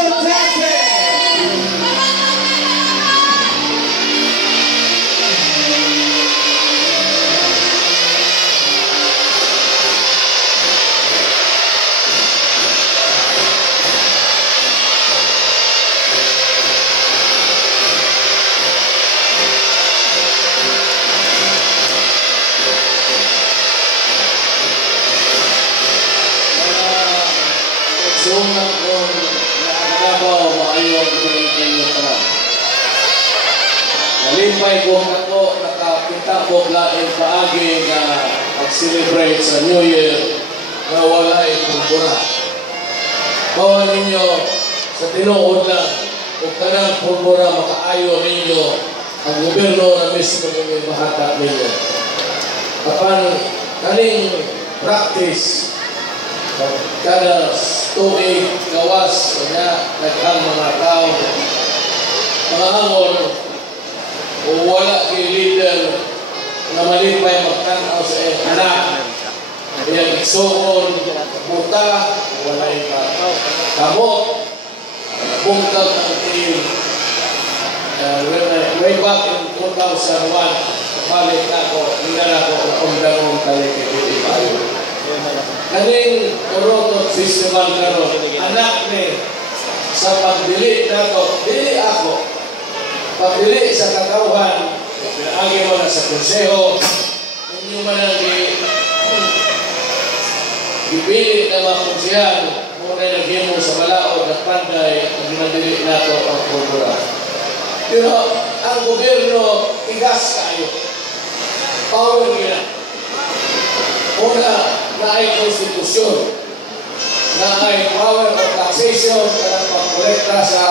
Duterte! Sunang kong nakakanabaw, maayong pinigil ka na. Nalipay ko ako, nakapita ko lain paagi na mag-celebrate sa New Year na wala ipulpura. Bawa ninyo sa tinuod lang, kung kanang pulpura makaayo ninyo ang gobyerno na mismo ng mahatak ninyo. Kapan kaning practice kada tuig gawas na naghang mga tao mga hangon o wala kay leader na malipay magtanaw sa anak kaya igsoon buta wala iba kamot buntag ang team way back in 2001 balik ako ninala ko ang dangong talikipiti tayo kaning Orotot Festival karon anak ni sa pagdili nato dili ako pagdili sa katawhan pinaagi mo na sa konseho ninyo man ang ipili na mga konsehan muna naghimo sa balaod at panday ang madili nato ang kultura pero ang gobyerno tigas kayo power nila una na ay konstitusyon, na ay power of taxation, kanang pagkolekta sa